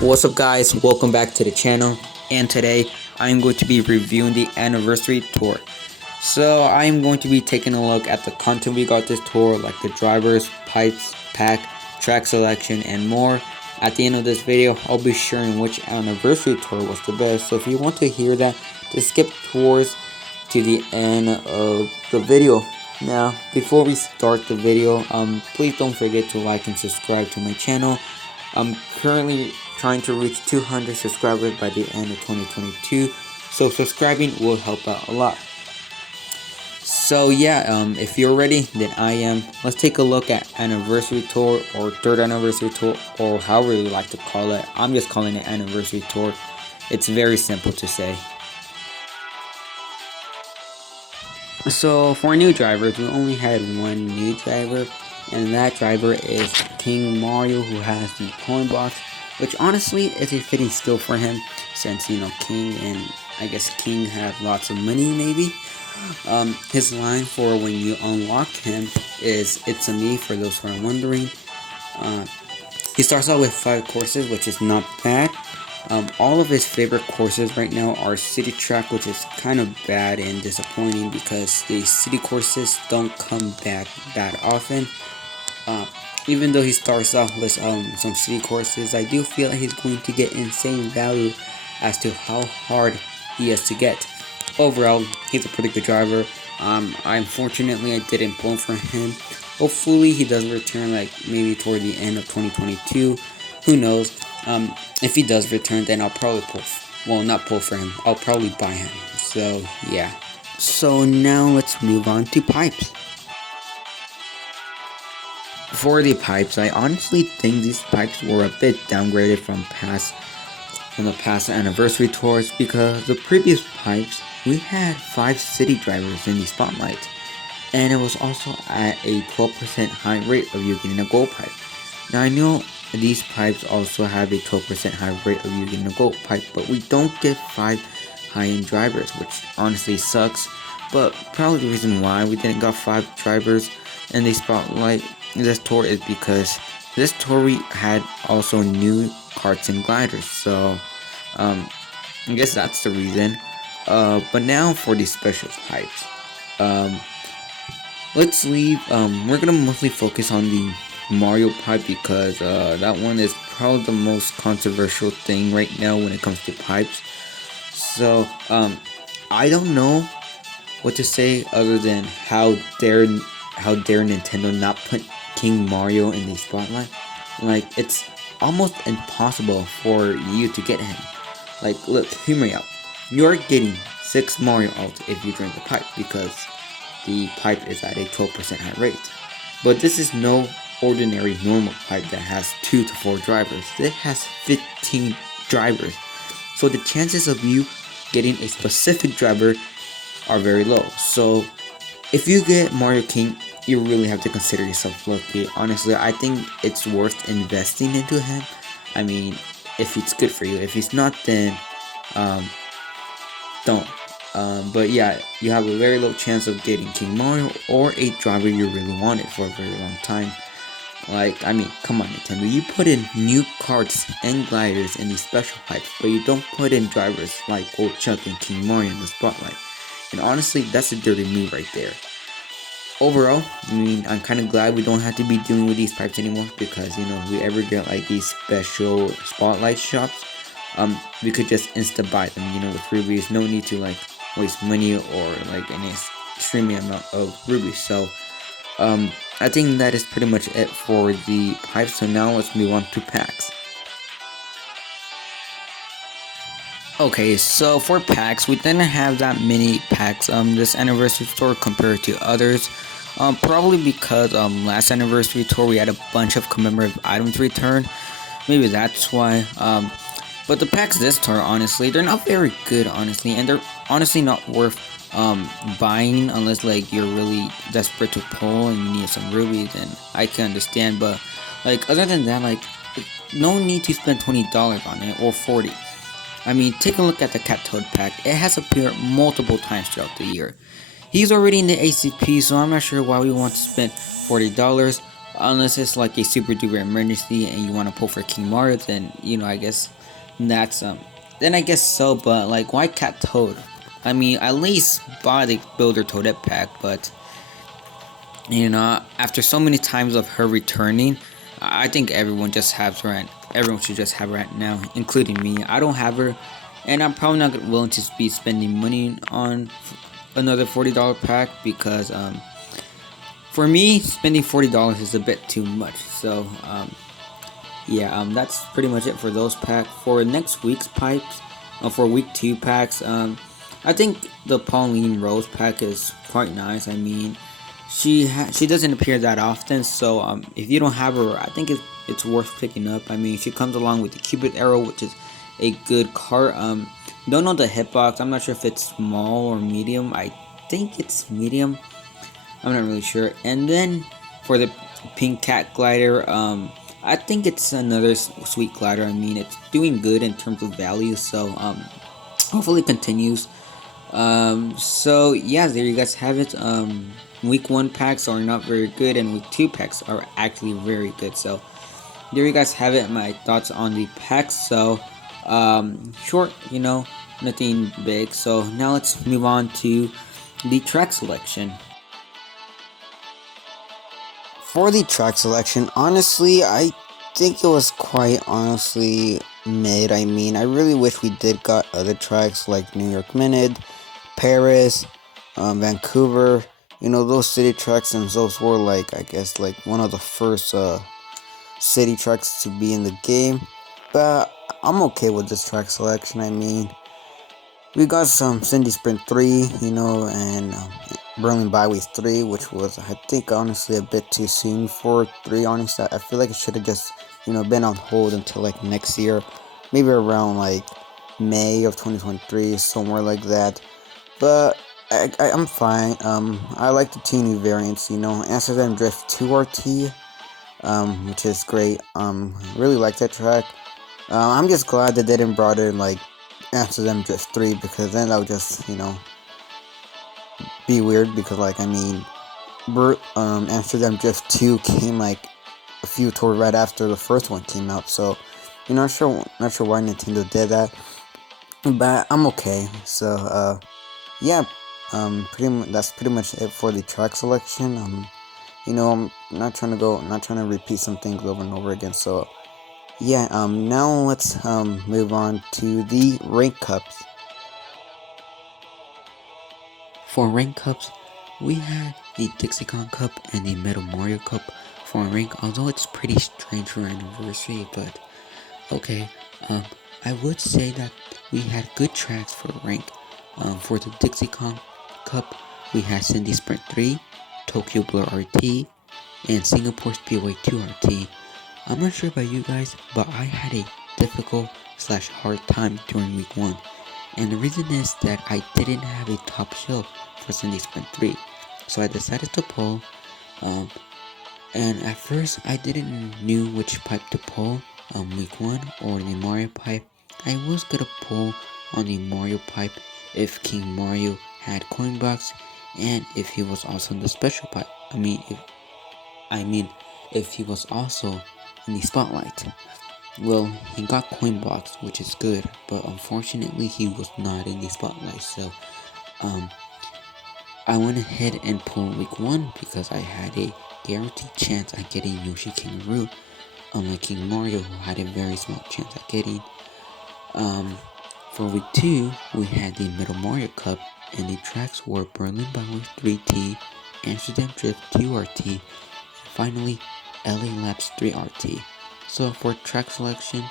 What's up guys, welcome back to the channel, and today I am going to be reviewing the anniversary tour. So I am going to be taking a look at the content we got this tour, like the drivers, pipes, pack, track selection, and more. At the end of this video, I'll be sharing which anniversary tour was the best, so if you want to hear that, just skip towards to the end of the video. Now, before we start the video, please don't forget to like and subscribe to my channel. I'm currently trying to reach 200 subscribers by the end of 2022, so subscribing will help out a lot. So yeah, if you're ready, then I am. Let's take a look at anniversary tour, or third anniversary tour, or however you like to call it. I'm just calling it anniversary tour. It's very simple to say. So for new drivers, we only had one new driver, and that driver is King Mario, who has the coin box, which honestly is a fitting skill for him, since King and I guess King have lots of money maybe. His line for when you unlock him is "It's a me," for those who are wondering. He starts out with 5 courses, which is not bad. All of his favorite courses right now are city track, which is kind of bad and disappointing because the city courses don't come back that often. Even though he starts off with some city courses, I do feel like he's going to get insane value as to how hard he is to get. Overall, he's a pretty good driver. Unfortunately, I didn't pull for him. Hopefully, he does return, like maybe toward the end of 2022. Who knows? If he does return, then I'll probably pull. Well, not pull for him. I'll probably buy him. So yeah. So now let's move on to pipes. For the pipes, I honestly think these pipes were a bit downgraded from the past anniversary tours, because the previous pipes we had 5 city drivers in the spotlight, and it was also at a 12% high rate of you getting a gold pipe. Now I know these pipes also have a 12% high rate of you getting a gold pipe, but we don't get 5 high-end drivers, which honestly sucks. But probably the reason why we didn't got 5 drivers in the spotlight this tour is because this tour we had also new karts and gliders, so I guess that's the reason. But now for the special pipes, let's leave. We're gonna mostly focus on the Mario pipe, because that one is probably the most controversial thing right now when it comes to pipes. So I don't know what to say other than how dare Nintendo not put King Mario in the spotlight. Like, it's almost impossible for you to get him. Like, look, hear me out. You're getting 6 Mario out if you drink the pipe, because the pipe is at a 12% high rate. But this is no ordinary normal pipe that has 2 to 4 drivers. It has 15 drivers. So the chances of you getting a specific driver are very low. So if you get Mario King, you really have to consider yourself lucky. Honestly, I think it's worth investing into him. I mean, if it's good for you. If it's not, then don't. But yeah, you have a very low chance of getting King Mario or a driver you really wanted for a very long time. Like, I mean, come on Nintendo, you put in new karts and gliders in these special pipes, but you don't put in drivers like Old Chuck and King Mario in the spotlight. And honestly, that's a dirty move right there. Overall, I mean, I'm kind of glad we don't have to be dealing with these pipes anymore, because if we ever get like these special spotlight shops, we could just insta buy them, with rubies. No need to like waste money or like an extreme amount of rubies. So I think that is pretty much it for the pipes. So now let's move on to packs. Okay, so for packs, we didn't have that many packs this anniversary tour compared to others. Probably because last anniversary tour we had a bunch of commemorative items returned. Maybe that's why. But the packs this tour, honestly, they're not very good, honestly, and they're honestly not worth buying unless like you're really desperate to pull and you need some rubies. And I can understand, but like other than that, like no need to spend $20 on it or $40. I mean, take a look at the Cat Toad pack. It has appeared multiple times throughout the year. He's already in the ACP, so I'm not sure why we want to spend $40. Unless it's like a super duper emergency and you want to pull for King Mario, then I guess that's then I guess so. But like, why Cat Toad? I mean, at least buy the Builder Toadette pack. But after so many times of her returning, I think everyone just has her. Everyone should just have her right now, including me. I don't have her, and I'm probably not willing to be spending money on another $40 pack because for me spending $40 is a bit too much. So yeah, that's pretty much it for those packs. For next week's pipes, for week 2 packs, I think the Pauline Rose pack is quite nice. I mean, she doesn't appear that often, so if you don't have her, I think it's worth picking up. I mean, she comes along with the Cupid Arrow, which is a good card. Don't know the hitbox. I'm not sure if it's small or medium. I think it's medium. I'm not really sure. And then for the Pink Cat Glider, I think it's another sweet glider. I mean, it's doing good in terms of value, so hopefully it continues. So yeah, there you guys have it. Week 1 packs are not very good, and week 2 packs are actually very good. So there you guys have it. My thoughts on the packs. So short, nothing big. So now let's move on to the track selection. For the track selection, honestly, I think it was quite honestly mid. I mean, I really wish we did got other tracks like New York Minute, Paris, Vancouver. Those city tracks, and those were like, I guess, like one of the first city tracks to be in the game. But I'm okay with this track selection. I mean, we got some Cindy Sprint 3, and Berlin Byways 3, which was, I think, honestly a bit too soon for 3. Honestly, I feel like it should have just, been on hold until like next year, maybe around like May of 2023, somewhere like that. But I'm fine. I like the 2 new variants, Amsterdam Drift 2 RT, which is great. Really like that track. I'm just glad that they didn't brought in like Amsterdam Drift 3, because then that would just, be weird, because like, I mean, Amsterdam Drift 2 came like a few tours right after the first one came out, so not sure why Nintendo did that, but I'm okay. So yeah, that's pretty much it for the track selection. I'm not trying to repeat some things over and over again. So yeah, now let's move on to the rank cups. For rank cups, we had the Dixie-Con Cup and the Metal Mario Cup for rank, although it's pretty strange for anniversary, but okay. I would say that we had good tracks for rank. For the Dixie-Con Cup, we had Cindy Sprint 3, Tokyo Blur RT, and Singapore Speedway 2 RT. I'm not sure about you guys, but I had a difficult / hard time during week 1. And the reason is that I didn't have a top shelf for Cindy Sprint 3. So I decided to pull. And at first I didn't knew which pipe to pull, week 1 or the Mario pipe. I was gonna pull on the Mario pipe if King Mario had coin box, and if he was also in the special pipe. I mean if he was also in the spotlight. Well, he got coin box, which is good, but unfortunately he was not in the spotlight. So I went ahead and pulled week 1 because I had a guaranteed chance at getting Yoshi King Root, unlike King Mario, who had a very small chance at getting. For week 2, we had the Metal Mario Cup, and the tracks were Berlin Byways 3T, Amsterdam Drift 2 RT, and finally LA Labs 3 RT. So for track selection,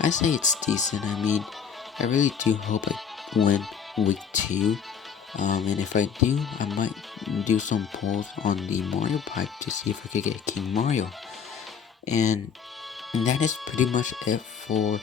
I say it's decent. I mean, I really do hope I win week 2. And if I do, I might do some polls on the Mario pipe to see if I could get King Mario. And that is pretty much it for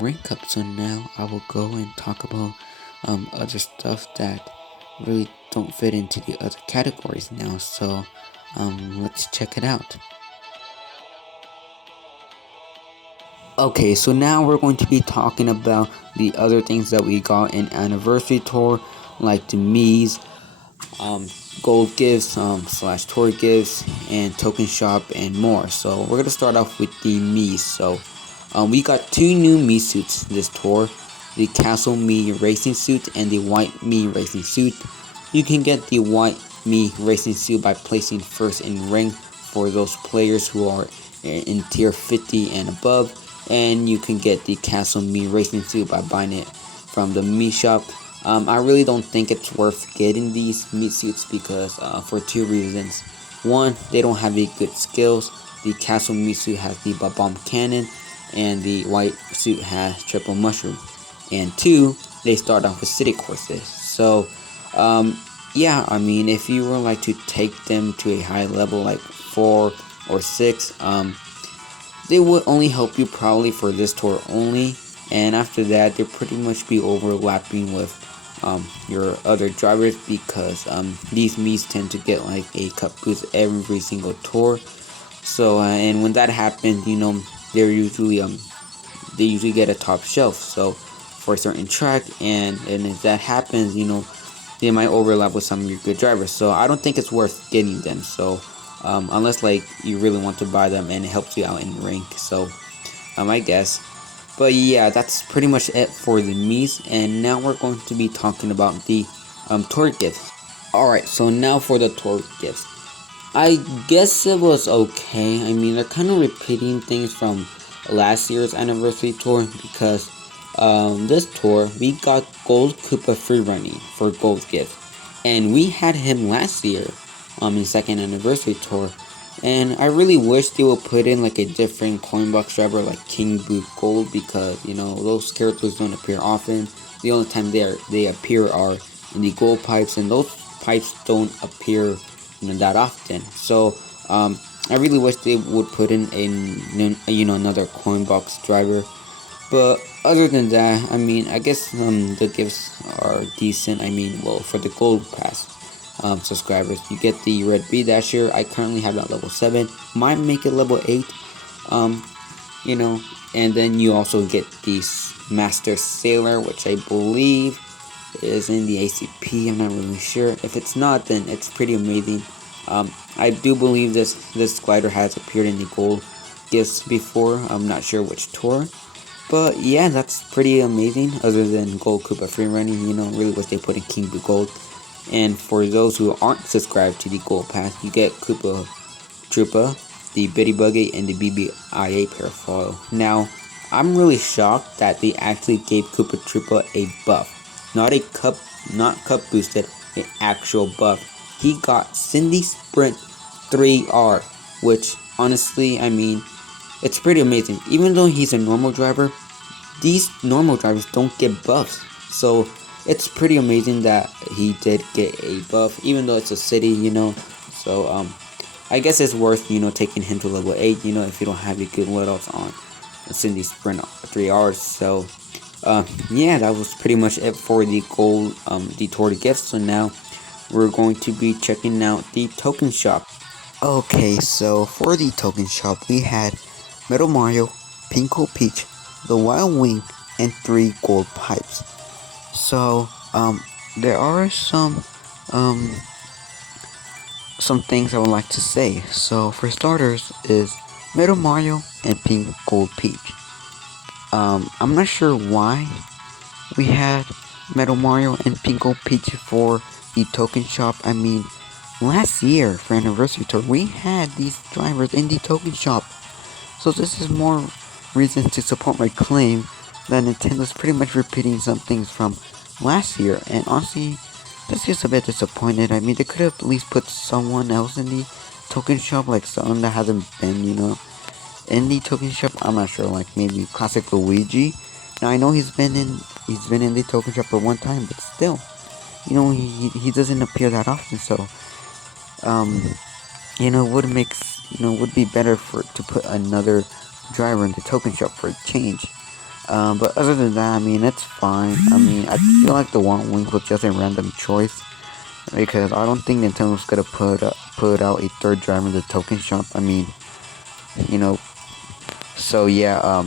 rank up. So now I will go and talk about other stuff that really don't fit into the other categories now. So let's check it out. Okay, so now we're going to be talking about the other things that we got in Anniversary Tour, like the Mii's. um, gold gifts, slash tour gifts, and token shop, and more. So we're gonna start off with the Mii. So we got two new Mii suits this tour: the Castle Mii racing suit and the white Mii racing suit. You can get the white Mii racing suit by placing first in ring for those players who are in tier 50 and above, and you can get the Castle Mii racing suit by buying it from the Mii shop. I really don't think it's worth getting these Mii suits because for two reasons. One, they don't have any good skills. The Castle Mii suit has the bomb cannon, and the white suit has triple mushroom. And two, they start off with city courses. So, yeah, I mean, if you were like to take them to a high level, like 4 or 6, they would only help you probably for this tour only, and after that they pretty much be overlapping with your other drivers because these Mii's tend to get like a cup boost every single tour. So and when that happens, they usually get a top shelf. So for a certain track, and if that happens, they might overlap with some of your good drivers. So I don't think it's worth getting them. So unless like you really want to buy them and it helps you out in rank. So I guess. But yeah, that's pretty much it for the Mii's, and now we're going to be talking about the tour gifts. Alright, so now for the tour gifts. I guess it was okay. I mean, they're kind of repeating things from last year's anniversary tour because this tour we got Gold Koopa free running for gold gift, and we had him last year in second anniversary tour. And I really wish they would put in like a different coin box driver like King Boo Gold because those characters don't appear often. The only time they appear are in the gold pipes, and those pipes don't appear that often. So I really wish they would put in another coin box driver. But other than that, I mean, I guess the gifts are decent. I mean, well, for the gold pass subscribers, you get the red B dasher. I currently have that level 7. Might make it level 8. Um, and then you also get the Master Sailor, which I believe is in the ACP. I'm not really sure. If it's not, then it's pretty amazing. I do believe this glider has appeared in the gold gifts before. I'm not sure which tour. But yeah, that's pretty amazing. Other than Gold Koopa free running, really wish they put in King Boo Gold. And for those who aren't subscribed to the Gold Pass, you get Koopa Troopa, the Bitty Buggy, and the BBIA parafoil. Now, I'm really shocked that they actually gave Koopa Troopa a buff, not cup boosted, an actual buff. He got Cindy Sprint 3R, which honestly, I mean, it's pretty amazing. Even though he's a normal driver, these normal drivers don't get buffs. So it's pretty amazing that he did get a buff, even though it's a city, So I guess it's worth, taking him to level 8, if you don't have a good let-offs on Cindy Sprint 3Rs. So yeah, that was pretty much it for the gold detour gifts. So now we're going to be checking out the token shop. Okay, so for the token shop, we had Metal Mario, Pinko Peach, the Wild Wing, and 3 gold pipes. So, there are some things I would like to say. So, for starters, is Metal Mario and Pink Gold Peach. I'm not sure why we had Metal Mario and Pink Gold Peach for the token shop. I mean, last year for anniversary tour, we had these drivers in the token shop. So this is more reason to support my claim that Nintendo's pretty much repeating some things from last year, and honestly, that's just a bit disappointed. I mean, they could have at least put someone else in the token shop, like someone that hasn't been, in the token shop. I'm not sure, like maybe Classic Luigi. Now I know he's been in the token shop for one time, but still, he doesn't appear that often. So, would be better to put another driver in the token shop for a change. But other than that, I mean, it's fine. I mean, I feel like the Wild Wing was just a random choice because I don't think Nintendo's gonna put out a third driver in the token shop. I mean, so yeah.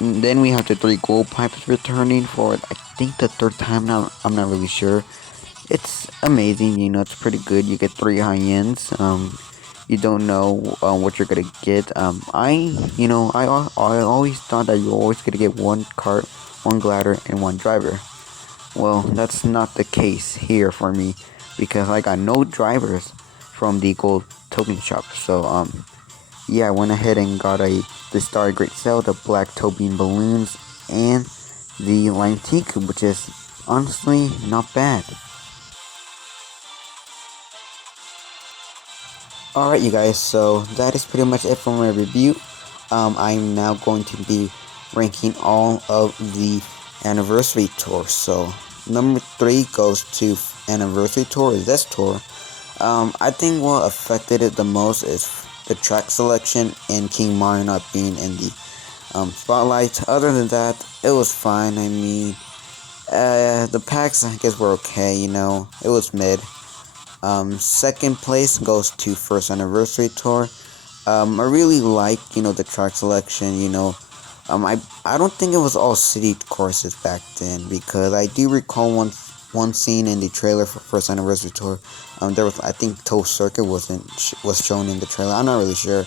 Then we have the 3 gold pipes returning for I think the third time now. I'm not really sure. It's amazing, it's pretty good. You get 3 high ends. You don't know what you're gonna get. I always thought that you're always gonna get one kart, one glider, and one driver. Well, that's not the case here for me because I got no drivers from the gold token shop. So yeah, I went ahead and got the Starry Great Sail, the black Tobin balloons, and the lime Tiku, which is honestly not bad. Alright, you guys, so that is pretty much it for my review. I'm now going to be ranking all of the anniversary tours. So number 3 goes to anniversary tour, this tour. I think what affected it the most is the track selection and King Mario not being in the spotlight. Other than that, it was fine. I mean, the packs I guess were okay. It was mid. Second place goes to first anniversary tour. I really like the track selection. I don't think it was all city courses back then because I do recall one scene in the trailer for first anniversary tour. There was, I think, Toe Circuit was shown in the trailer. I'm not really sure,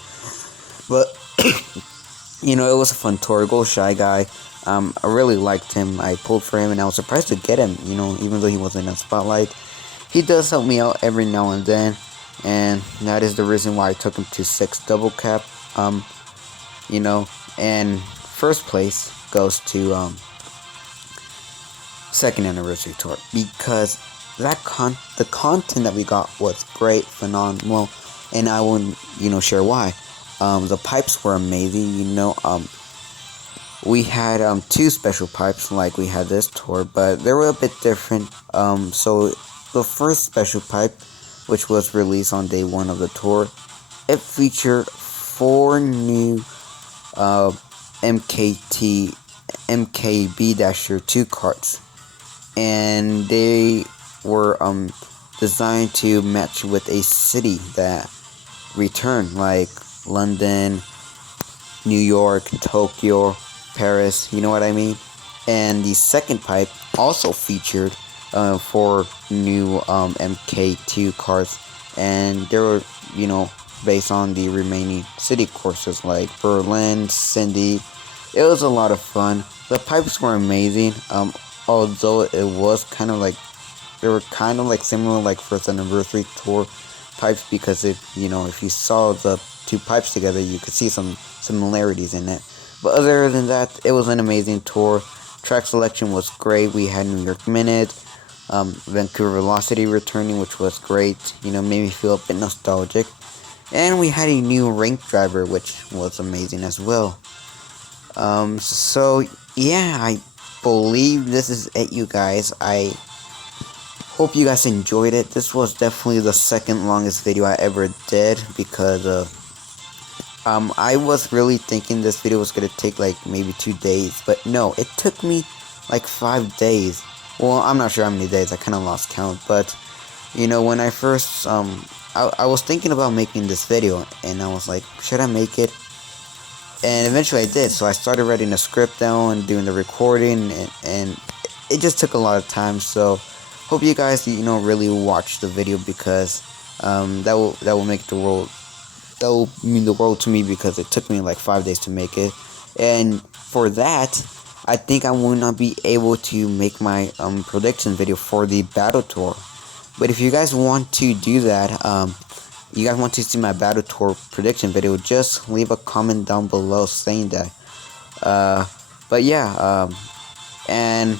but it was a fun tour. Go Shy Guy. I really liked him. I pulled for him, and I was surprised to get him. Even though he wasn't in the spotlight, he does help me out every now and then, and that is the reason why I took him to 6 double cap. And first place goes to second anniversary tour because the content that we got was great, phenomenal, and I will share why. The pipes were amazing. We had 2 special pipes like we had this tour, but they were a bit different. So the first special pipe, which was released on day 1 of the tour, it featured 4 new MKB-2 carts, and they were designed to match with a city that returned, like London, New York, Tokyo, Paris, you know what I mean? And the second pipe also featured 4 new MK2 cars, and they were, based on the remaining city courses like Berlin, Cindy. It was a lot of fun. The pipes were amazing, although it was kind of like, they were kind of like similar like first anniversary tour pipes because if you saw the 2 pipes together, you could see some similarities in it. But other than that, it was an amazing tour. Track selection was great. We had New York Minute, Vancouver Velocity returning, which was great. Made me feel a bit nostalgic. And we had a new rank driver, which was amazing as well. So yeah, I believe this is it, you guys. I hope you guys enjoyed it. This was definitely the second longest video I ever did because I was really thinking this video was gonna take like maybe 2 days, but no, it took me like 5 days. Well, I'm not sure how many days, I kind of lost count, but when I first I was thinking about making this video, and I was like, should I make it? And eventually I did. So I started writing the script down and doing the recording, and it just took a lot of time. So hope you guys really watch the video because that will make the world, that will mean the world to me because it took me like 5 days to make it. And for that, I think I will not be able to make my prediction video for the battle tour. But if you guys want to do that, you guys want to see my battle tour prediction video, just leave a comment down below saying that. But yeah, and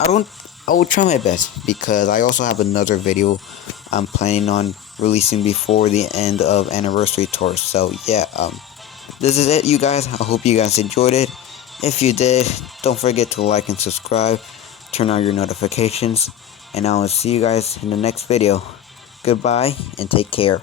I will try my best because I also have another video I'm planning on releasing before the end of anniversary tour. So yeah, this is it, you guys. I hope you guys enjoyed it. If you did, don't forget to like and subscribe, turn on your notifications, and I will see you guys in the next video. Goodbye and take care.